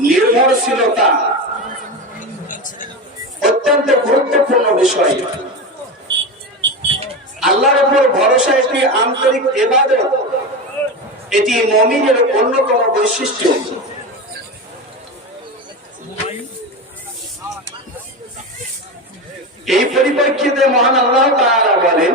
নির্ভরশীলতা অত্যন্ত গুরুত্বপূর্ণ বিষয়। আল্লাহর উপর ভরসা একটি আন্তরিক এবাদত এটি মমিনের অন্যতম বৈশিষ্ট্য। এই পরিপ্রেক্ষিতে মহান আল্লাহ তাআলা বলেন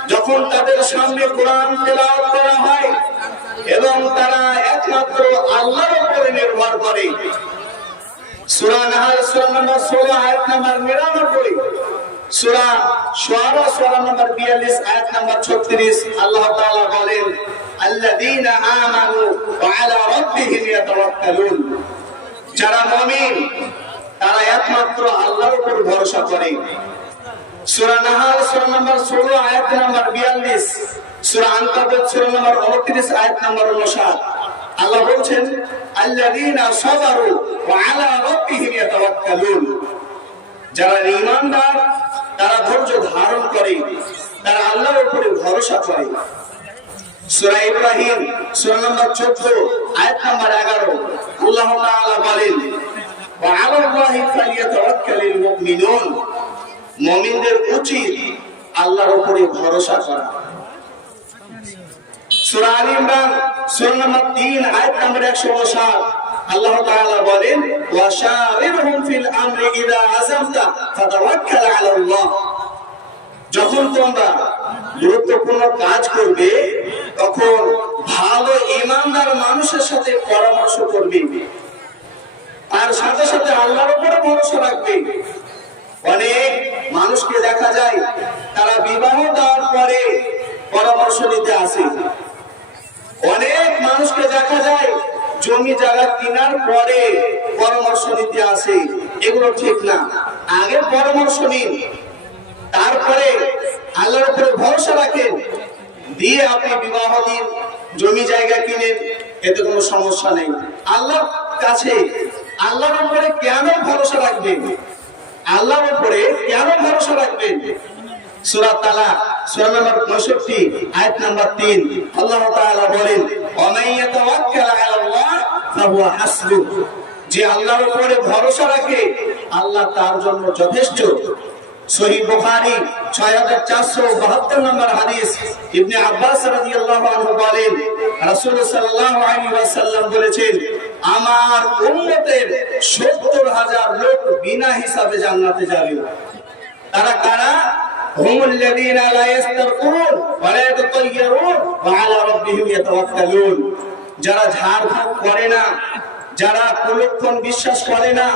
যখন তাদের সামনে কোরআন তেলাওয়াত করা হয় এবং তারা একমাত্র আল্লাহর উপরে নির্ভর করে, সূরা নাহাল, সূরা নম্বর 16 আয়াত নম্বর 99 সূরা শুআরা সূরা নম্বর 42 আয়াত নম্বর 36 আল্লাহ তাআলা বলেন, আল্লাযীনা আমানু ওয়া আলা রাব্বিহিম ইয়াতাওয়াক্কালুন। যারা মুমিন, তারা একমাত্র আল্লাহর উপর ভরসা করে। সূরা নাহাল, সূরা নম্বর 16 আয়াত নম্বর 42 সূরা আনকাবুত, সূরা নম্বর 29 আয়াত নম্বর 59 আল্লাহ বলছেন, আল্লাযীনা সাবারু ওয়া আলা রাব্বিহিম ইয়াতাওয়াক্কালুন। যারা ঈমানদার, তারা ধৈর্য ধারণ করে। তারা আল্লাহর উপরে ভরসা করে। সূরা ইব্রাহিম, সূরা নম্বর 14 আয়াত নম্বর 11 আল্লাহ তাআলা বলেন, ওয়া আলা আল্লাহি ফালিয়াতাওয়াক্কালিল মুমিনুন। মুমিনদের উচিত আল্লাহর উপরে ভরসা করা। ইমরান নম্বর 3 আয়াত নম্বর 159 আল্লাহ তাআলা বলেন, ওয়া শাবিরহুম ফিল আমরি ফাতাওয়াক্কাল আলা আল্লাহ যখন তোমরা গুরুত্বপূর্ণ কাজ করবে, তখন ভালো ইমানদার মানুষের সাথে পরামর্শ করবে। আর সাথে সাথে আল্লাহর উপরে ভরসা রাখবে। অনেক মানুষকে দেখা যায় তারা বিবাহ দেওয়ার পরে পরামর্শ নিতে আসে। অনেক মানুষকে দেখা যায় জমি জায়গা কেনার পরে পরামর্শ নিতে আসে। এগুলো ঠিক না। আগে পরামর্শ নিন। তারপরে আল্লাহর উপরে ভরসা রাখেন। দিয়ে আপনি বিবাহ দিন, জমি জায়গা কিনেন, এতে কোনো সমস্যা নেই। আল্লাহর কাছে, আল্লাহর উপরে কেন ভরসা রাখবেন? আল্লাহর উপরে কেন ভরসা রাখবেন? সূরা তালাক, সূরা নম্বর 65 আয়াত নাম্বার 3 আল্লাহ তাআলা বলেন ওয়া ইয়াতাওয়াক্কাল আলাল্লাহ ফাহুয়া হাসবুহ যে আল্লাহর উপরে ভরসা রাখে, আল্লাহ তার জন্য যথেষ্ট। সহিহ বুখারী 6472 নম্বর হাদিস, ইবনে আব্বাস রাদিয়াল্লাহু আনহু বলেন ওয়াসাল্লাম বলেছেন আমার উম্মতের 70000 লোক বিনা হিসাবে জান্নাতে যাবে তারা কারা هم الذين لا يسترقون ولا يتطيرون وعلى ربهم يتوكلون যারা ঝাড়ফুঁক করে না যারা কুলক্ষণ বিশ্বাস করে না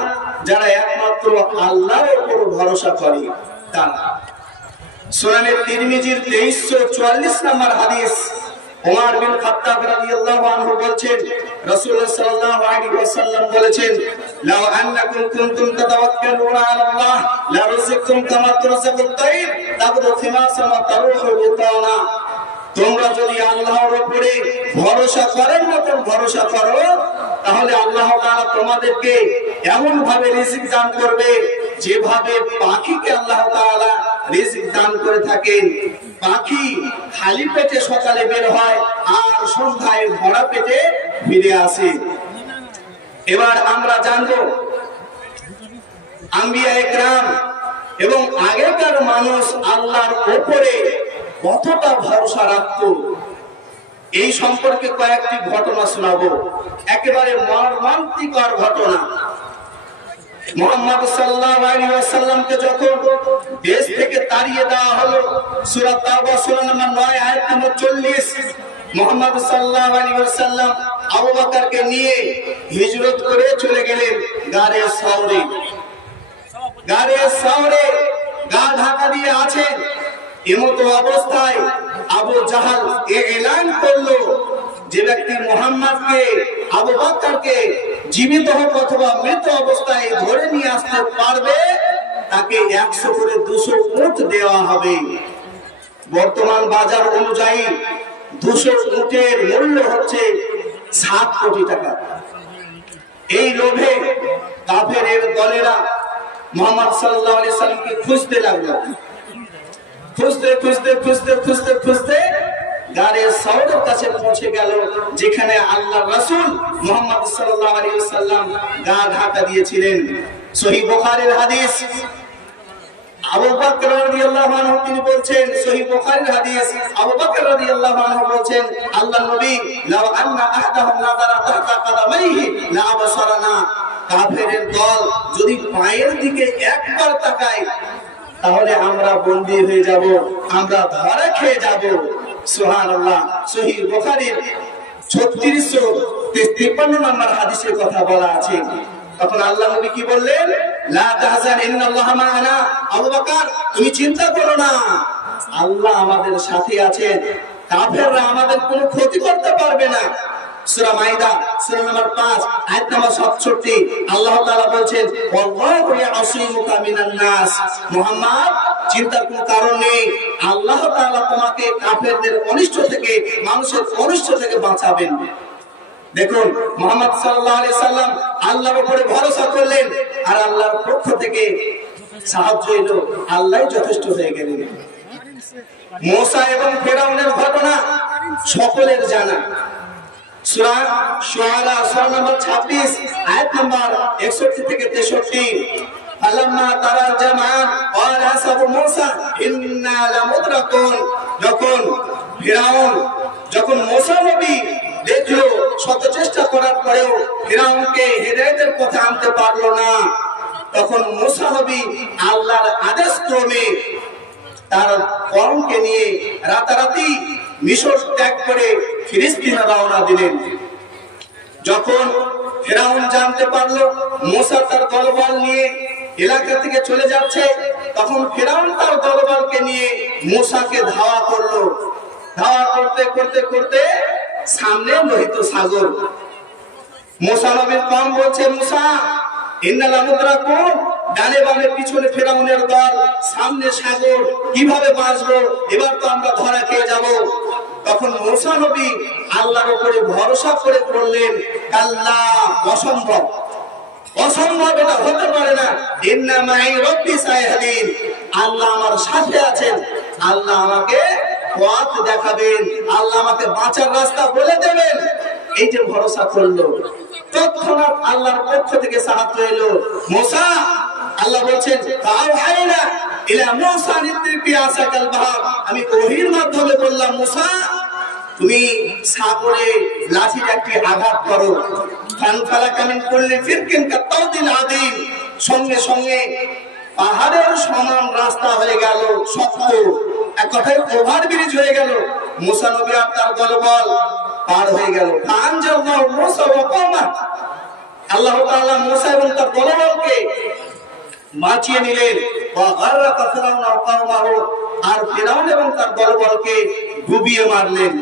যারা একমাত্র আল্লাহর উপর ভরসা করে তারা সুনানে তিরমিজির 2344 নম্বর হাদিস ওমর বিন খাত্তাব রাদিয়াল্লাহু আনহু বলছেন বলেছেন তোমরা যদি আল্লাহর উপরে ভরসা করার মতন ভরসা করো, তাহলে আল্লাহ তাআলা তোমাদেরকে এমন ভাবে রিজিক দান করবে, যেভাবে পাখিকে আল্লাহ তাআলা দান করে থাকেন। পাখি খালি পেটে সকালে বের হয়, আর সন্ধ্যায় ভরা পেটে ফিরে আসে এবার আমরা জানব, আম্বিয়া একরাম এবং আগেকার মানুষ আল্লাহর ওপরে কতটা ভরসা রাখত, এই সম্পর্কে কয়েকটি ঘটনা শোনাবো। একেবারে মর্মান্তিকর ঘটনা। মোহাম্মদ সাল্লাল্লাহু আলাইহি ওয়াসাল্লামকে যখন দেশ থেকে তাড়িয়ে দেওয়া হলো, সূরা তাওবা সূরা নম্বর 9 আয়াত নম্বর 40 মোহাম্মদ সাল্লাল্লাহু আলাইহি ওয়াসাল্লাম আবু বকরকে নিয়ে হিজরত করে চলে গেলেন গারে সাউরে। গারে সাউরে, গা ঢাকা দিয়ে আছেন। এমতো অবস্থায় আবু জাহাল এ এলান করল যে ব্যক্তি মোহাম্মদকে, আবু বকরকে জীবিত হোক অথবা মৃত অবস্থায় ধরে নিয়ে আসতে পারবে, তাকে একশো করে দুশো উট দেওয়া হবে। বর্তমান বাজার অনুযায়ী দুশো মূল্য হচ্ছে সাত কোটি টাকা। এই লোভে কাফের দলেরা মোহাম্মদ সাল্লাহ আলি সাল্লামকে খুঁজতে লাগল। খুঁজতে খুঁজতে খুঁজতে খুঁজতে খুঁজতে গাড়ির সাউদের কাছে পৌঁছে গেল, যেখানে আল্লাহ রাসূল মুহাম্মদ আলাইহি সাল্লাম গা ঢাকা দিয়েছিলেন। সহিহ বুখারীর হাদিস তিনি বলছেন বলছেন আল্লাহ দল যদি একবার তাকায়, তাহলে আমরা বন্দী হয়ে যাব, আমরা ধরা খেয়ে যাব। সুবহানাল্লাহ, সহিহ বুখারীর ছত্রিশশো তিপ্পান্ন নম্বর হাদিসের কথা বলা আছে। তখন আল্লাহ নবী কি বললেন? তুমি চিন্তা করো না। আল্লাহ আমাদের সাথে আছেন। কাফেররা আমাদের কোনো ক্ষতি করতে পারবে না। সূরা মাইদা, সূরা নাম্বার 5 আয়াত নাম্বার 67 আল্লাহ তোমাকে কাফেরদের অনিষ্ট থেকে, মানুষের অনিষ্ট থেকে বাঁচাবেন। দেখুন, মোহাম্মদ সাল্লাল্লাহু আলাইহি সাল্লাম আল্লাহর উপরে ভরসা করলেন, আর আল্লাহর পক্ষ থেকে সাহায্য এলো আল্লাহই যথেষ্ট হয়ে গেলেন। মোসা এবং ফেরাউনের ঘটনা সকলের জানা। সূরা শুআরা, সূরা নম্বর 26 আয়াত নম্বর 61 থেকে 63 ফালাম্মা তারার জামান ক্বাল হাসাবু মূসা, ইন্না লামুদরাকুন। যখন ফিরাউন, যখন মূসা নবী পরেও ফিরাউনকে হেদায়েতের পথে আনতে পারল না। তখন মূসা আল্লাহর আদেশ ক্রমে তার কর্মকে নিয়ে রাতারাতি মিশর ত্যাগ করে ফিলিস্তিনে রওনা দিলেন। যখন ফেরাউন জানতে পারল মোসা তার দলবল নিয়ে এলাকা থেকে চলে যাচ্ছে, তখন ফেরাউন তার দলবলকে নিয়ে মোসাকে ধাওয়া করল। ধাওয়া করতে করতে করতে সামনে লোহিত সাগর মোসা কম বলছে, মুসা মুদ্রাকুম ডানে বামে পিছনে ফেরাউনের সামনে কীভাবে বাঁচবো? এবার তো আমরা ধরা তখন নবী ভরসা করে অসম্ভব। অসম্ভব হতে পারে না। মাই আল্লাহ আমার সাথে আছেন। আল্লাহ আমাকে পথ দেখাবেন। আল্লাহ আমাকে বাঁচার রাস্তা বলে দেবেন। এই যে ভরসা করল, তৎক্ষণাৎ আল্লাহর পক্ষ থেকে সাহায্য এলো। মোসা, আল্লাহ বলছেন, তাও না বাহার। আমি ওহির মাধ্যমে বললাম তুমি সাগরে আঘাত করো। ফান ফালাকা মিন কুল্লি ফিরকিন কাতাউদিল আদিম সঙ্গে সঙ্গে পাহাড়ের সমান রাস্তা হয়ে গেল শক্ত এক কথায় ওভার ব্রিজ হয়ে গেল। মুসা নবী আর তার দলবল পার হয়ে গেল। আল্লাহ মুসা এবং তার দলবলকে বাঁচিয়ে নিলেন। আর ফিরাউন এবং তার দলবলকে ডুবিয়ে মারলেন।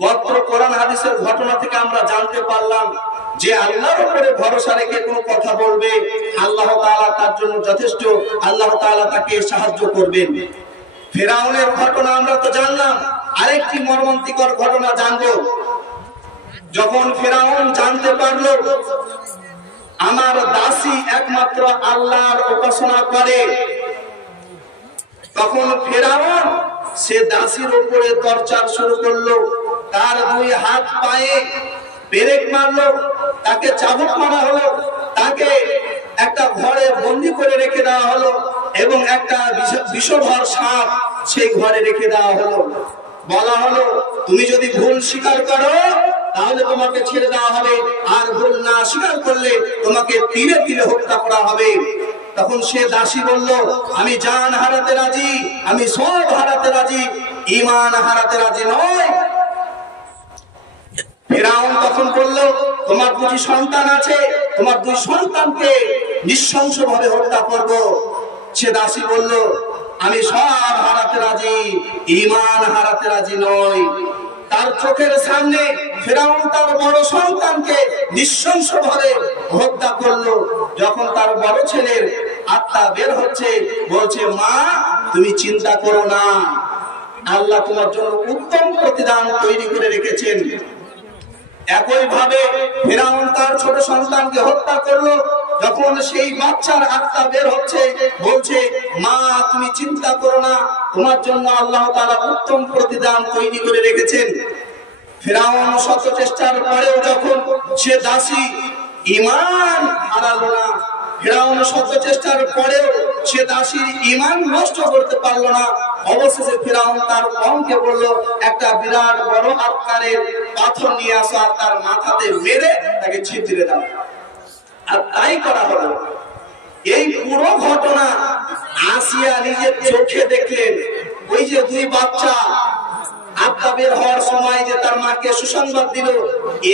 পত্র কোরআন হাদিসের ঘটনা থেকে আমরা জানতে পারলাম যে আল্লাহর উপরে ভরসা রেখে কোনো কথা বলবে, আল্লাহ তাআলা তার জন্য যথেষ্ট, আল্লাহ তাআলা তাকে সাহায্য করবেন। ফেরাউনের ঘটনা আমরা তো জানলাম। আরেকটি মর্মান্তিকর ঘটনা জানব। যখন ফেরাউন জানতে পারল, আমার দাসী একমাত্র আল্লাহর উপাসনা করে। তখন ফেরাউন সে দাসীর উপরে তরচার শুরু করল, তার দুই হাত পায়ে পেরেক মারলো, তাকে চাবুক মারা হলো, তাকে একটা ঘরে বন্দি করে রেখে দেওয়া হলো এবং একটা বিষ- বিষধর সাপ সেই ঘরে রেখে দেওয়া হলো। বলা হলো, তুমি যদি ভুল স্বীকার করো, তাহলে তোমাকে ছেড়ে দেওয়া হবে। আর ভুল না স্বীকার করলে তোমাকে তিলে তিলে হত্যা করা হবে। তখন সে দাসী বলল, আমি জান হারাতে রাজি, আমি সব হারাতে রাজি ইমান হারাতে রাজি নয়। ফেরাউন তখন বলল, তোমার দুটি সন্তান আছে, তোমার দুই সন্তানকে নিঃশংস ভাবে হত্যা করব। সে দাসী বলল আমি সব হারাতে রাজি ইমান হারাতে রাজি নয় তার চোখের সামনে ফেরাউন তার বড় সন্তানকে নৃশংসভাবে হত্যা করল। যখন তার বড় ছেলের আত্মা বের হচ্ছে, বলছে, মা, তুমি চিন্তা করো না। আল্লাহ তোমার জন্য উত্তম প্রতিদান তৈরি করে রেখেছেন। একই ভাবে ফেরাউন তার ছোট সন্তানকে হত্যা করল। যখন সেই বাচ্চার আত্মা বের হচ্ছে, বলছে, মা, তুমি চিন্তা করো না, তোমার জন্য আল্লাহ তারা উত্তম প্রতিদান তৈরি করে রেখেছেন। ফেরাউন শত চেষ্টার পরেও যখন সে দাসী ইমান হারালো না, ফেরাউন শত চেষ্টার পরেও সে দাসীর ইমান নষ্ট করতে পারল না, অবশেষে ফেরাউন তার কমকে বলল, একটা বিরাট বড় আকারের পাথর নিয়ে আসো তার মাথাতে মেরে তাকে ছিদ্রে দাও। আর তাই করা হলো। এই পুরো ঘটনা আসিয়া নিজের চোখে দেখলেন। ওই যে দুই বাচ্চা আত্মা বের হওয়ার সময় যে তার মাকে সুসংবাদ দিল,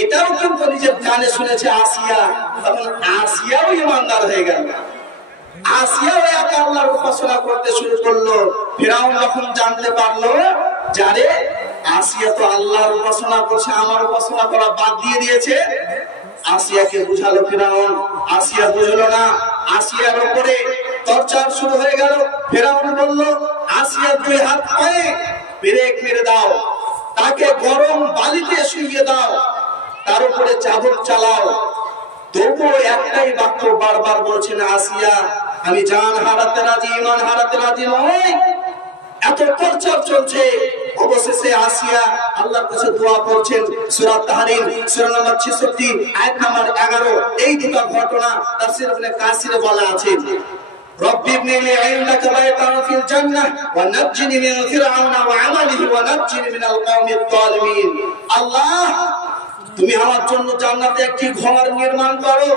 এটাও কিন্তু নিজের কানে শুনেছে আসিয়া। তখন আসিয়াও ইমানদার হয়ে গেল। আসিয়াও এক আল্লাহর উপাসনা করতে শুরু করল। ফেরাউন যখন জানতে পারল, যারে আসিয়া তো আল্লাহর উপাসনা করছে, আমার উপাসনা করা বাদ দিয়ে দিয়েছে। আসিয়াকে বুঝালো ফেরাউন, আসিয়া বুঝলো না। আসিয়ার উপরে তরচার শুরু হয়ে গেল। ফেরাউন বলল, আসিয়া দুই হাত পায়ে ব্রেক মেরে দাও। তাকে গরম বালিতে শুইয়ে দাও। তার উপরে চাদর চালাও। তবুও একটাই বাক্য বারবার বলছেন, আসিয়া, আমি জান হারাতে রাজি, ইমান হারাতে রাজি নই। এত প্রচার চলছে। অবশেষে আসিয়া আল্লাহর কাছে দোয়া করছেন সূরা তাহরিম সূরা নম্বর 66 আয়াত নম্বর 11 এই দুটো ঘটনা তাফসীর ইবনে কাসিরে বলা আছে رب ابن لي عندك بيتا في الجنة ونجني من فرعون وعمله ونجني من القوم الظالمين الله তুমি আমার জন্য জান্নাতে একটি ঘর নির্মাণ করো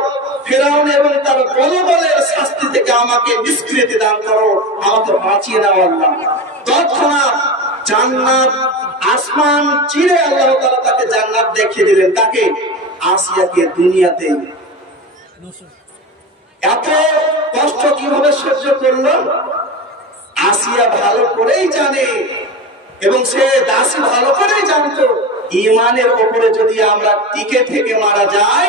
ফেরাউন এবং তার বলবলের শাস্তি থেকে আমাকে নিষ্কৃতি দান করো আমাকে বাঁচিয়ে দাও আল্লাহ তৎক্ষণাৎ জান্নাত, আসমান চিরে আল্লাহ তাআলা তাকে জান্নাত দেখিয়ে দিলেন। তাকে আসিয়াকে দুনিয়াতে এত কষ্ট কীভাবে সহ্য করল? আসিয়া ভালো করেই জানে এবং সে দাসী ভালো করেই জানতো, ইমানের ওপরে যদি আমরা টিকে থেকে মারা যাই,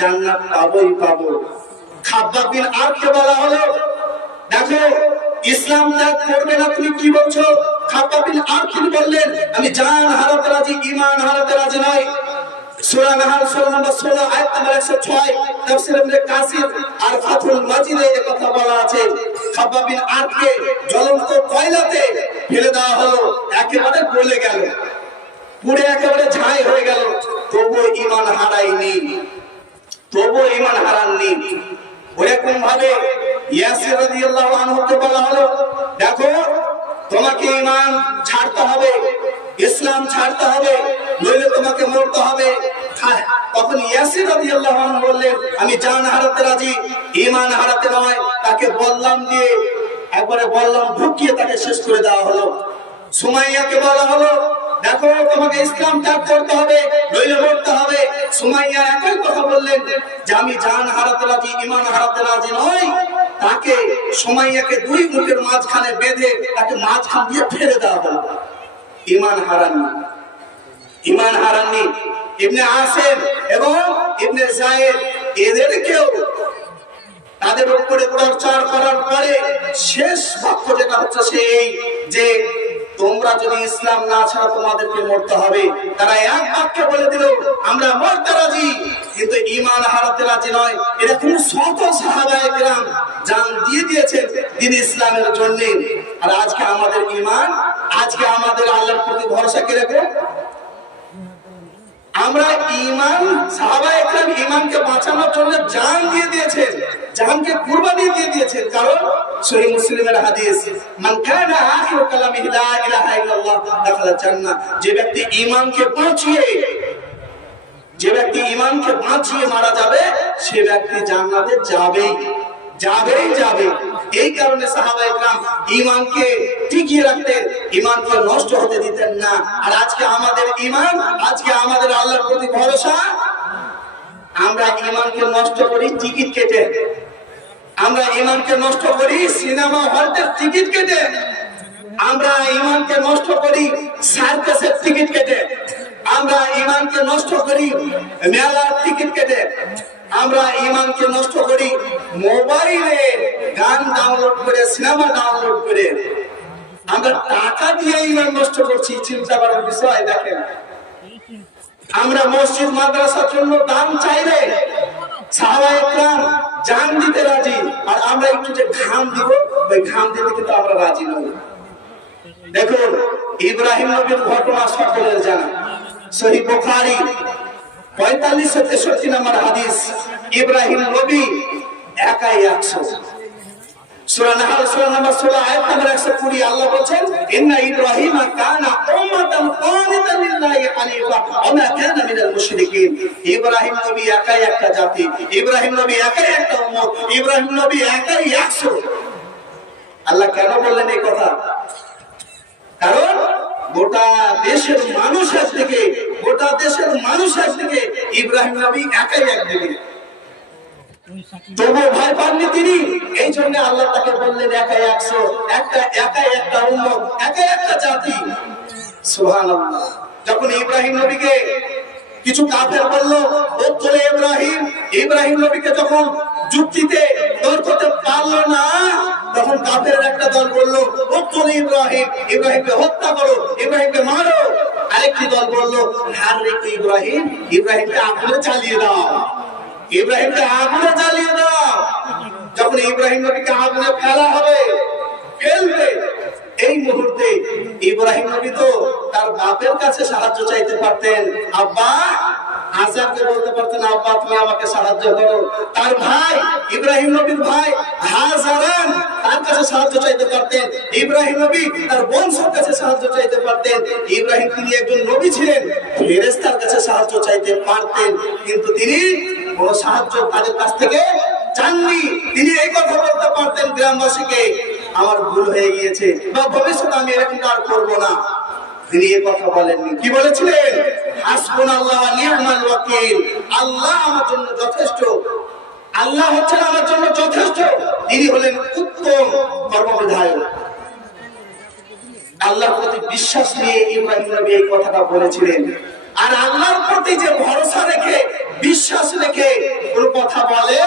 জান্নাত পাবোই পাবো। খাব্বাব বিন আরকে বলা হলো, দেখো, ইসলাম ত্যাগ করবে না, তুমি কি বলছো? খাব্বাব বিন আরকে বললেন, আমি জান হারাতে রাজি ইমান হারাতে রাজি নয় সূরা নাহাল, সূরা নম্বর 16 আয়াত নম্বর 106 তাফসীর ইবনে কাসির আর ফাথুল মাজিদে এই কথা বলা আছে। খাব্বাব বিন জ্বলন্ত কয়লাতে ফেলে দেওয়া হলো, একেবারে গলে গেল। পুড়ে একেবারে ছাই হয়ে গেল। তবুও ইমান হারায়নি। তবুও ইমান হারাননি। ওরকম ভাবে ইয়াসির রাদিয়াল্লাহু আনহুকে বলা হলো, দেখো তোমাকে ইমান ছাড়তে হবে ইসলাম ছাড়তে হবে নইলে তোমাকে মরতে হবে। হ্যাঁ, তখন ইয়াসির রাদিয়াল্লাহু আনহু বললেন আমি জান হারাতে রাজি ইমান হারাতে নয়। তাকে বললাম দিয়ে একবারে বললাম ঢুকিয়ে তাকে শেষ করে দেওয়া হলো। সুমাইয়াকে বলা হলো দেখো তোমাকে ইসলাম ত্যাগ করতে হবে নইলে মরতে হবে। সুমাইয়া একই কথা বললেন যে আমি জান হারাতে রাজি ইমান হারাতে রাজি নই। তাকে সুমাইয়াকে দুই মুখের মাঝখানে বেঁধে তাকে মাঝখান দিয়ে ফেলে দেওয়া হলো। ইমান হারাননি। ইমান হারাননি। ইবনে আসেম এবং ইবনে জায়েদ এদেরকেও তাদের উপরে প্রচার করার পরে শেষ বাক্য যেটা হচ্ছে সেই যে, তোমরা যদি ইসলাম না ছাড়া তোমাদেরকে মরতে হবে। তারা এক বাক্যে বলে দিল, আমরা মরতে রাজি, কিন্তু আমরা ইমান ইমানকে বাঁচানোর জন্য জান দিয়ে দিয়েছেন, জানকে কুরবানি দিয়ে দিয়েছেন। কারণ মুসলিমের হাদিস যে ব্যক্তি ইমানকে বাঁচিয়ে যে ব্যক্তি ইমানকে বাঁচিয়ে মারা যাবে, সে ব্যক্তি জান্নাতে যাবেই। যাবেই যাবে এই কারণে ইমানকে টিকিয়ে রাখতেন ইমানকে নষ্ট হতে দিতেন না। আর আজকে আমাদের ইমান আজকে আমাদের আল্লাহর প্রতি ভরসা, আমরা ইমানকে নষ্ট করি, টিকিট কেটে। আমরা ইমানকে নষ্ট করি, সিনেমা হলটের টিকিট কেটে। আমরা ইমানকে নষ্ট করি, সার্কাসের টিকিট কেটে। নষ্ট করি মেলার টিকিট কেটে আমরা ইমানকে নষ্ট করি, মোবাইলে গান ডাউনলোড করে, সিনেমা ডাউনলোড করে, আমরা টাকা দিয়ে ইমান নষ্ট করছি চিন্তা করার বিষয় দেখেন। আমরা মসজিদ, মাদ্রাসার জন্য দান চাইলে জান দিতে রাজি, আর আমরা একটু যে ঘাম দিব, ওই ঘাম দিতে কিন্তু আমরা রাজি নই। দেখুন, ইব্রাহিম নবীর ঘটনা সকলের জানা। সহি বুখারী পঁয়তাল্লিশশো তেষট্টি নম্বর হাদিস, ইব্রাহিম নবী একাই একশো। সূরা নাহল, সূরা নাম্বার 16 আয়াত নাম্বার 120 আল্লাহ বলেন ইন্না ইব্রাহিমা কানা উম্মাতান কানিতান লিল্লাহি হানিফা, ওয়া মা কানা মিনাল মুশরিকিন। ইব্রাহিম নবী একাই একটা জাতি, ইব্রাহিম নবী একাই একটা উম্মত, ইব্রাহিম নবী একাই 100 আল্লাহ কেন বললেন এই কথা? কারণ গোটা দেশের মানুষ একদিকে গোটা দেশের মানুষ একদিকে ইব্রাহিম নবী একাই একদিকে তবু ভয় পাননি তিনি। এই জন্য আল্লাহ তাকে বললেন, একাই একশো, একটা, একাই একটা উন্মত একাই একটা জাতি। সুহান যখন ইব্রাহিম নবীকে কিছু কাফের বলল উত্তরে ইব্রাহিম ইব্রাহিম নবীকে যখন যুক্তিতে তর্কতে পারল না, তখন কাফের একটা দল বলল, উত্তরে ইব্রাহিম, ইব্রাহিমকে হত্যা করো, ইব্রাহিমকে মারো। আরেকটি দল বলল হার রেখে ইব্রাহিম, ইব্রাহিমকে আগুনে চালিয়ে দাও। ইব্রাহিমকে আগুনে জ্বালিয়ে দাও। যখন ইব্রাহিম নবীকে আগুনে ফেলা হবে, ফেলবে, এই মুহূর্তে ইব্রাহিম নবী তো তার বাপের কাছে সাহায্য চাইতে পারতেন। আব্বা তিনি সাহায্য কিন্তু তিনি কোন সাহায্য তাদের কাছ থেকে চাননি। তিনি এই কথা বলতে পারতেন গ্রামবাসীকে, আমার ভুল হয়ে গিয়েছে বা ভবিষ্যতে আমি এরকম আর করব না। তিনি এ কথা বলেননি। কি বলেছিলেন? আল্লাহর প্রতি বিশ্বাস নিয়ে এই কথাটা বলেছিলেন। আর আল্লাহর প্রতি যে ভরসা রেখে, বিশ্বাস রেখে কোন কথা বলে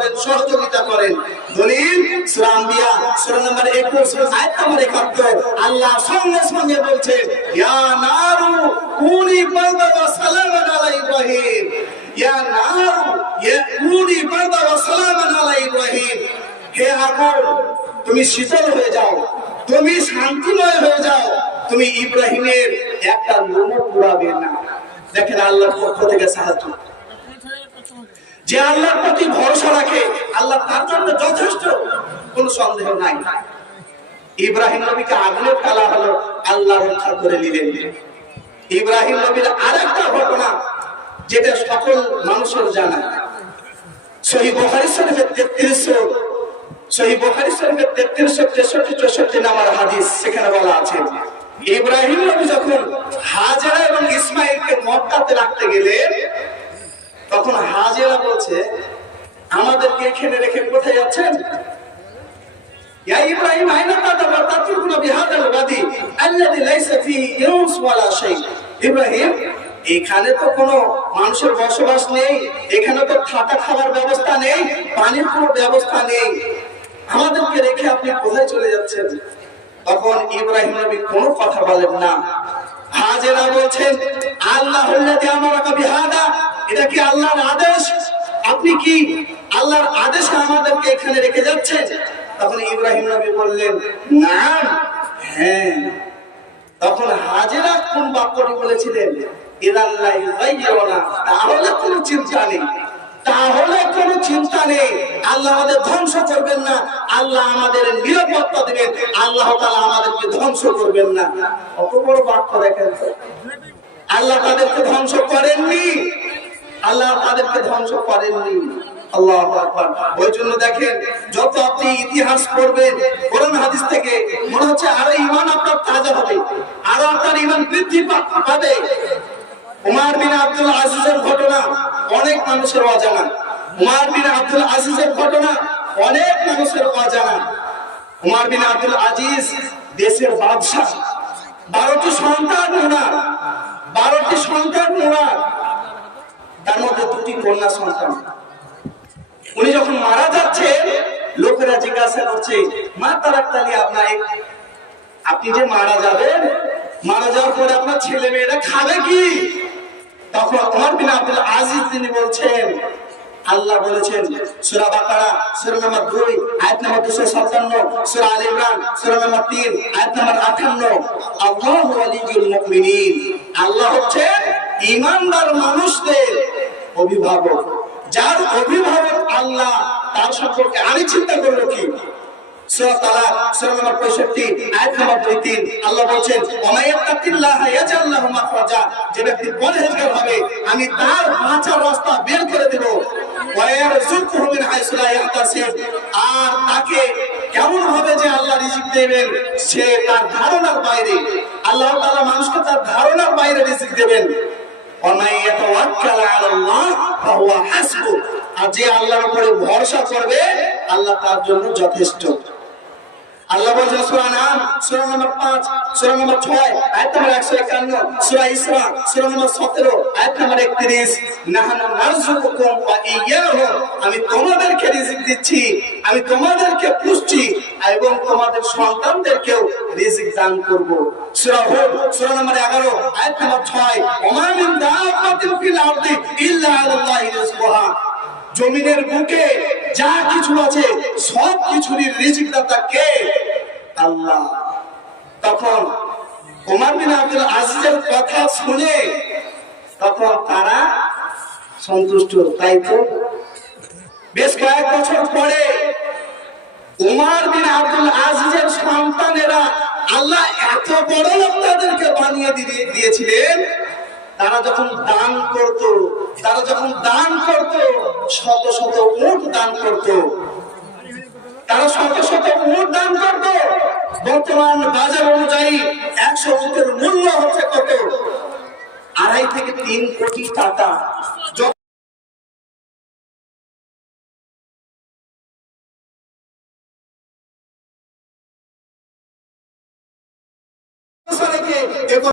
করেন, সহযোগিতা করেন। দলিল, সূরা আম্বিয়া সূরা নম্বর 21 আয়াত নম্বর 71 আল্লাহ সঙ্গে সঙ্গে বলছেন ইয়া নারু কুনি ওয়া সালামান আলা ইব্রাহিম। ইয়া নারু ইয়া কুনি ওয়া সালামান আলা ইব্রাহিম। হে আগুন তুমি শীতল হয়ে যাও। তুমি শান্তিময় হয়ে যাও। তুমি ইব্রাহিমের একটা লোমও পুরাবে না। দেখেন আল্লাহর পক্ষ থেকে সাহায্য। যে আল্লাহর প্রতি ভরসা রাখে, আল্লাহ তার জন্য যথেষ্ট। কোন সন্দেহ নাই। ইব্রাহিম নবীকে আগুনে ফেলা হলো, আল্লাহ রক্ষা করে নিলেন। ইব্রাহিম নবীর আরেকটা ঘটনা, যেটা সকল মানুষের জানা। সহি বুখারী শরীফের তেত্রিশশো সহি বুখারী শরীফের তেষট্টি চৌষট্টি নাম্বার হাদিস সেখানে বলা আছে। ইব্রাহিম নবী যখন হাজারা এবং ইসমাইলকে মক্কাতে রাখতে গেলেন তখন হাজেরা বলছে, আমাদেরকে এখানে রেখে কোথায় যাচ্ছেন? এখানে তো কোনো মানুষের বসবাস নেই, এখানে তো থাকা খাবার ব্যবস্থা নেই, পানির কোনো ব্যবস্থা নেই। আমাদেরকে রেখে আপনি কোথায় চলে যাচ্ছেন? তখন ইব্রাহিম নবী কোনো কথা বলেন না। হাজেরা বলছেন, আল্লাহ আমারাকা বিহাদা এটা কি আল্লাহর আদেশ, আপনি কি আল্লাহর আদেশে আমাদেরকে এখানে রেখে যাচ্ছেন? তখন ইব্রাহিম নবী বললেন, না হ্যাঁ। তখন হাজেরা কোন বাক্যটি বলেছিলেন? তাহলে কোনো চিন্তা নেই। তাহলে কোনো চিন্তা নেই। আল্লাহ আমাদের ধ্বংস করবেন না। আল্লাহ আমাদের নিরাপত্তা দিবেন। আল্লাহ তাআলা আমাদেরকে ধ্বংস করবেন না। কত বড় বাক্য দেখেন। আল্লাহ তাদেরকে ধ্বংস করেননি। আল্লাহ তাদেরকে ধ্বংস করেননি। অনেক মানুষের অজানা। উমার বিন আব্দুল আজিজের ঘটনা অনেক মানুষের অজানা। উমার বিন আব্দুল আজিজ দেশের বাদশাহ। বারোটি সন্তান বারোটি সন্তান ওনার। তার মধ্যে দুটি কন্যা সন্তান উনি যখন মারা যাচ্ছে লোকেরা জিজ্ঞাসা করছে, মা তারাক্তালি আপনার আপনি যে মারা যাবেন, মারা যাওয়ার পরে আপনার ছেলে মেয়েরা খাবে কি? তখন বিন আব্দুল আজিজ তিনি বলছেন, আল্লাহ বলেছেন, সূরা বাকারা, সূরা নাম্বার 2 আয়াত নাম্বার 257 সূরা আলে ইমরান, সূরা নাম্বার 3 আয়াত নাম্বার 58 আল্লাহু ওয়ালিয়ুল মুমিনিন। আল্লাহ হচ্ছে ঈমানদার মানুষদের অভিভাবক। যার অভিভাবক আল্লাহ, তার সম্পর্কে আমি চিন্তা করব কি? সূরা তালাক, সূরা নম্বর 65 আয়াত নম্বর 23 আল্লাহ বলেন ওয়া ইয়াত্তাকিল্লাহা ইয়াজআল লাহু মাখরাজা। যে ব্যক্তি পরহেজগার হবে, আমি তার বাঁচার রাস্তা বের করে দেব। আর তাকে কেমন হবে যে আল্লাহ রিজিক দেবেন, সে তার ধারণার বাইরে। আল্লাহ মানুষকে তার ধারণার বাইরে রিজিক দেবেন। আল্লাহর উপরে ভরসা করবে আল্লাহ তার জন্য যথেষ্ট। আল্লাহ বলছেন সূরা নাম সূরা নম্বর 5 সূরা নম্বর ছয়, আয়াত নম্বর 151 সূরা ইসরা, সূরা নম্বর 17 আয়াত নম্বর 31 নাহানু নারযুকুকুম ওয়া ইয়্যাহু, আমি তোমাদেরকে রিজিক দিচ্ছি, আমি তোমাদেরকে পুষ্টি এবং তোমাদের সন্তানদেরকেও রিজিক দান করব। সূরা হুদ, সূরা নম্বর 11 আয়াত নম্বর 6 ওমা মিন আরদি ইল্লা আলাল্লাহি রিজকুহা। জমিনের বুকে যা কিছু আছে, সব কিছুরই রিজিক দাতা কে? আল্লাহ। তখন ওমর বিন আব্দুল আজিজের কথা শুনে তখন তারা সন্তুষ্ট, তাই তো? বেশ কয়েক বছর পরে উমার বিন আব্দুল আজিজের সন্তানেরা আল্লাহ এত বড় লোক তাদেরকে বানিয়ে দিয়ে- দিয়েছিলেন তারা যখন দান করত, তারা যখন দান করত, শত শত উঠ দান করত। তারা শত শত উঠ দান করত। বর্তমান বাজার অনুযায়ী একশো উঠের মূল্য হচ্ছে কত? আড়াই থেকে তিন কোটি টাকা।